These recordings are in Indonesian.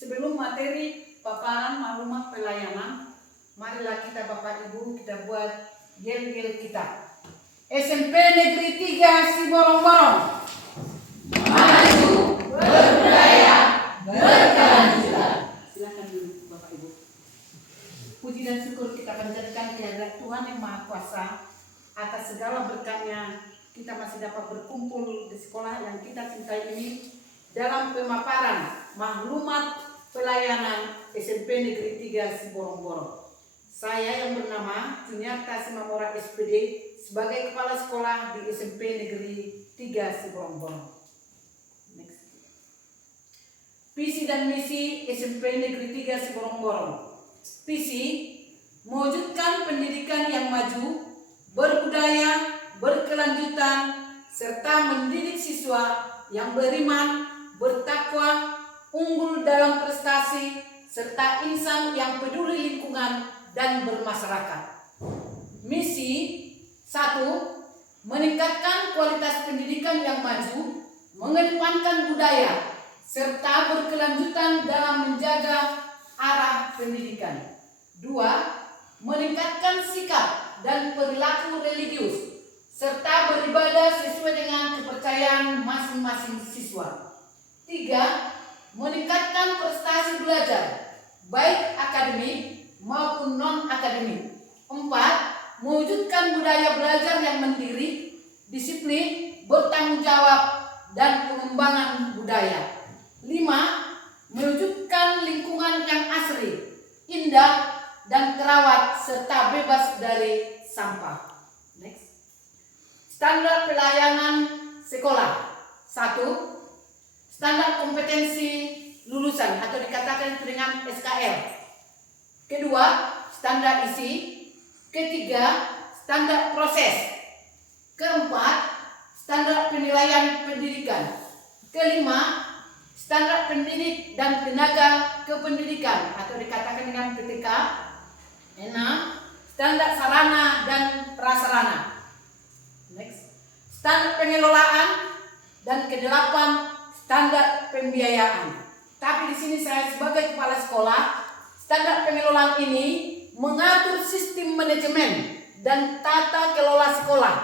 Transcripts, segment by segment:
Sebelum materi paparan maklumat pelayanan, marilah kita Bapak Ibu kita buat yel-yel kita. SMP Negeri 3 Siborong-Borong. Maju, berbudaya, berkelanjutan. Silakan dulu Bapak Ibu. Puji dan syukur kita panjatkan kehadirat Tuhan yang Maha Kuasa atas segala berkatnya. Kita masih dapat berkumpul di sekolah yang kita cintai ini dalam pemaparan maklumat pelayanan SMP Negeri 3 Siborong-Borong. Saya yang bernama Juniarta Simamora SPD sebagai Kepala Sekolah di SMP Negeri 3 Siborong-Borong. Next. Visi dan misi SMP Negeri 3 Siborong-Borong. Visi, mewujudkan pendidikan yang maju, berbudaya, berkelanjutan, serta mendidik siswa yang beriman, bertakwa, unggul dalam prestasi, serta insan yang peduli lingkungan dan bermasyarakat. Misi 1. Meningkatkan kualitas pendidikan yang maju, mengedepankan budaya, serta berkelanjutan dalam menjaga arah pendidikan. 2. Meningkatkan sikap dan perilaku religius, serta beribadah sesuai dengan kepercayaan masing-masing siswa. 3. Meningkatkan prestasi belajar, baik akademik maupun non-akademik. 4. Mewujudkan budaya belajar yang mandiri, disiplin, bertanggung jawab, dan pengembangan budaya. 5. Mewujudkan lingkungan yang asri, indah, dan terawat, serta bebas dari sampah. Next. Standar pelayanan sekolah. 1. Standar kompetensi lulusan atau dikatakan dengan SKL. Kedua, standar isi. Ketiga, standar proses. Keempat, standar penilaian pendidikan. Kelima, standar pendidik dan tenaga kependidikan atau dikatakan dengan PTK. 6. Standar sarana dan prasarana. Next. Standar pengelolaan dan ke-8 standar pembiayaan. Tapi di sini saya sebagai kepala sekolah, standar pengelolaan ini mengatur sistem manajemen dan tata kelola sekolah.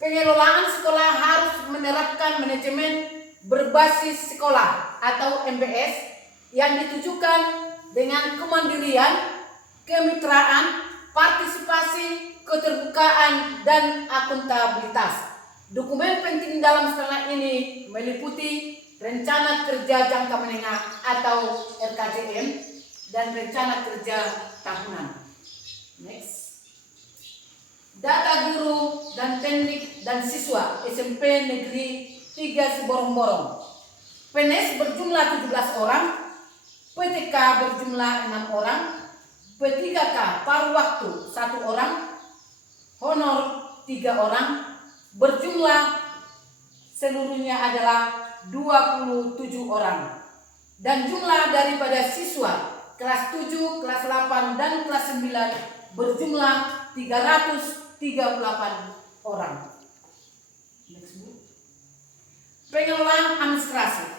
Pengelolaan sekolah harus menerapkan manajemen berbasis sekolah atau MBS yang ditujukan dengan kemandirian, kemitraan, partisipasi, keterbukaan, dan akuntabilitas. Dokumen penting dalam standar ini meliputi rencana kerja jangka menengah atau RKJM dan rencana kerja tahunan. Next. Data guru dan teknik dan siswa SMP Negeri 3 Siborong-Borong. PNS berjumlah 17 orang, PTK berjumlah 6 orang, P3K paruh waktu 1 orang, honor 3 orang, berjumlah seluruhnya adalah 27 orang. Dan jumlah daripada siswa kelas 7, kelas 8, dan kelas 9 berjumlah 338 orang. Next, Bu. Pengelolaan administrasi.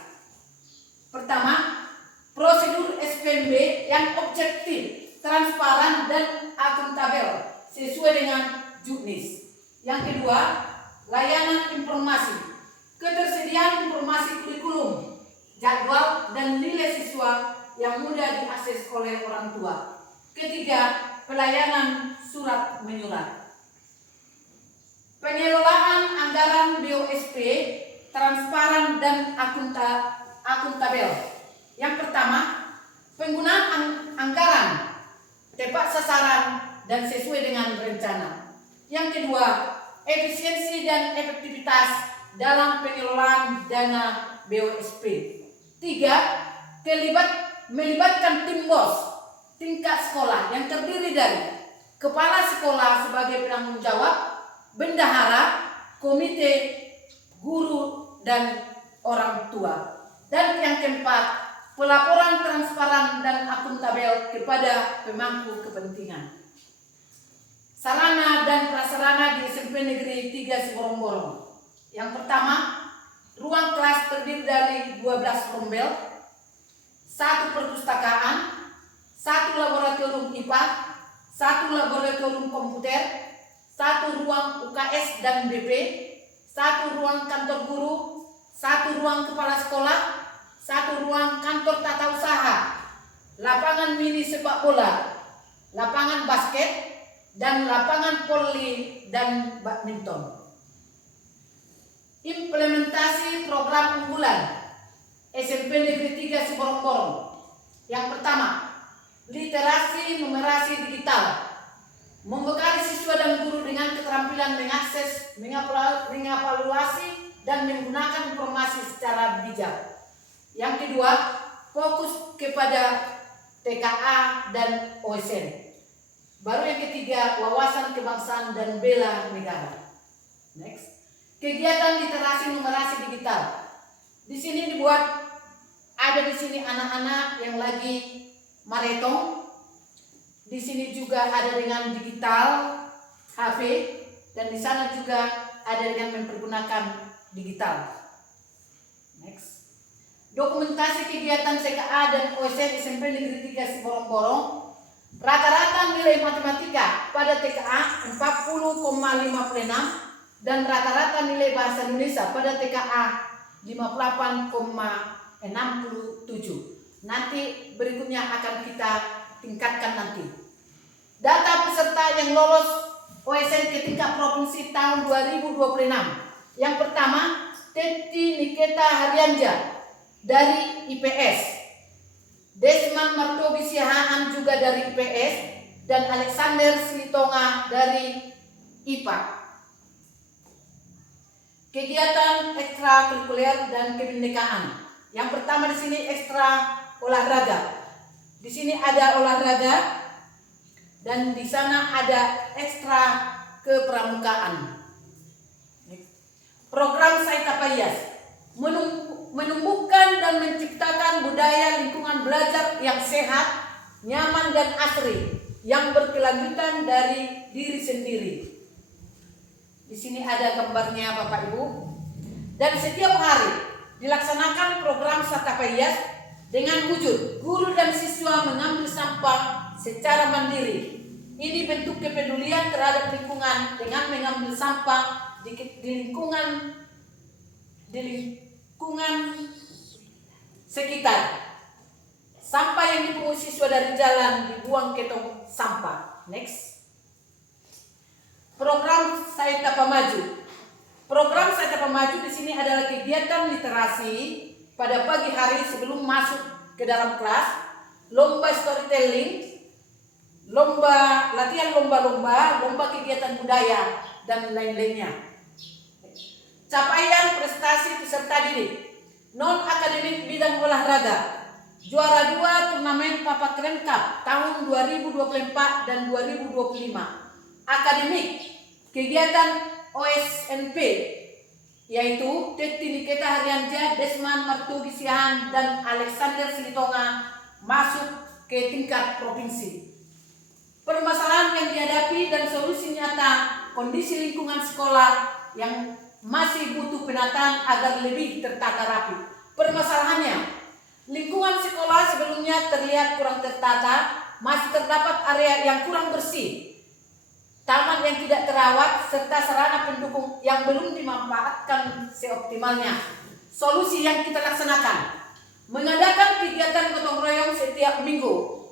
Pertama, prosedur SPMB yang objektif, transparan, dan akuntabel sesuai dengan JUKNIS. Yang kedua, layanan informasi, ketersediaan informasi kurikulum, jadwal, dan nilai siswa yang mudah diakses oleh orang tua. Ketiga, pelayanan surat menyurat. Pengelolaan anggaran BOSP transparan dan akuntabel. Yang pertama, penggunaan anggaran tepat sasaran dan sesuai dengan rencana. Yang kedua, efisiensi dan efektivitas dalam pengelolaan dana BOSP. 3. Melibatkan tim BOS tingkat sekolah yang terdiri dari kepala sekolah sebagai penanggung jawab, bendahara, komite, guru, dan orang tua. Dan yang keempat, pelaporan transparan dan akuntabel kepada pemangku kepentingan. Sarana dan prasarana di SMP Negeri 3 Siborong-Borong. Yang pertama, ruang kelas terdiri dari 12 rombel, 1 perpustakaan, 1 laboratorium IPA, 1 laboratorium komputer, 1 ruang UKS dan BP, 1 ruang kantor guru, 1 ruang kepala sekolah, 1 ruang kantor tata usaha, lapangan mini sepak bola, lapangan basket, dan lapangan voli dan badminton. Implementasi program unggulan SMP Negeri 3 Siborong-Borong. Yang pertama, literasi numerasi digital. Membekali siswa dan guru dengan keterampilan mengakses, mengevaluasi, dan menggunakan informasi secara bijak. Yang kedua, fokus kepada TKA dan OSN. Baru yang ketiga, wawasan kebangsaan dan bela negara. Next, kegiatan literasi numerasi digital. Di sini dibuat, ada di sini anak-anak yang lagi maraton. Di sini juga ada dengan digital HP, dan di sana juga ada dengan mempergunakan digital. Next, dokumentasi kegiatan TKA dan OSN SMP Negeri 3 Siborong-Borong. Rata-rata nilai matematika pada TKA 40,56 dan rata-rata nilai bahasa Indonesia pada TKA 58,67. Nanti berikutnya akan kita tingkatkan nanti. Data peserta yang lolos OSN ke tingkat provinsi tahun 2026. Yang pertama, Teti Niketa Haryanja dari IPS, Desman Martobi Siahaan juga dari IPS, dan Alexander Silitonga dari IPA. Kegiatan ekstrakurikuler dan kebinekaan. Yang pertama di sini ekstra olahraga. Di sini ada olahraga dan di sana ada ekstra kepramukaan. Program Saita Payas menumbuhkan dan menciptakan budaya lingkungan belajar yang sehat, nyaman dan asri, yang berkelanjutan dari diri sendiri. Di sini ada gambarnya Bapak Ibu. Dan setiap hari dilaksanakan program Saita Payas dengan wujud guru dan siswa mengambil sampah secara mandiri. Ini bentuk kepedulian terhadap lingkungan dengan mengambil sampah di lingkungan sekitar. Sampah yang dipungut siswa dari jalan dibuang ke tong sampah. Next. Program Saita Pamaju. Program Saita Pamaju di sini adalah kegiatan literasi pada pagi hari sebelum masuk ke dalam kelas, lomba storytelling, latihan lomba-lomba, lomba kegiatan budaya, dan lain-lainnya. Capaian prestasi peserta didik. Non-akademik bidang olahraga. Juara 2 turnamen Papa Keren Cup tahun 2024 dan 2025. Akademik, kegiatan OSNP, yaitu Teti Niketa Haryanja, Desman Martogi Siahaan, dan Alexander Silitonga masuk ke tingkat provinsi. Permasalahan yang dihadapi dan solusi nyata kondisi lingkungan sekolah yang masih butuh penataan agar lebih tertata rapi. Permasalahannya, lingkungan sekolah sebelumnya terlihat kurang tertata, masih terdapat area yang kurang bersih, taman yang tidak terawat, serta sarana pendukung yang belum dimanfaatkan seoptimalnya. Solusi yang kita laksanakan, mengadakan kegiatan gotong royong setiap minggu.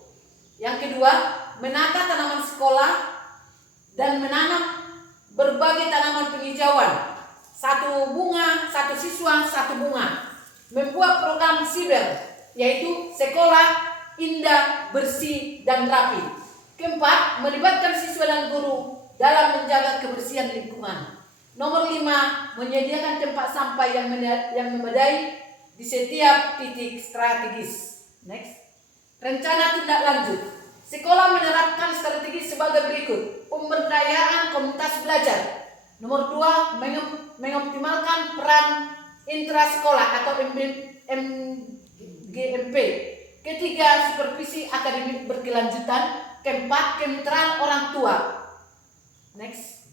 Yang kedua, menata tanaman sekolah dan menanam berbagai tanaman penghijauan. 1 bunga, 1 siswa, 1 bunga. Membuat program siber, yaitu sekolah indah, bersih, dan rapi. Keempat, melibatkan siswa dan guru dalam menjaga kebersihan lingkungan. Nomor 5, menyediakan tempat sampah yang memadai di setiap titik strategis. Next. Rencana tindak lanjut. Sekolah menerapkan strategi sebagai berikut. Pemberdayaan komunitas belajar. Nomor 2, mengoptimalkan peran intrasekolah atau MGMP. Ketiga, supervisi akademik berkelanjutan. Keempat, kemitraan orang tua. Next.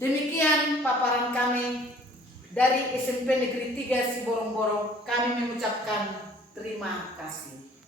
Demikian paparan kami dari SMP Negeri 3 Siborong-Borong. Kami mengucapkan Terima kasih.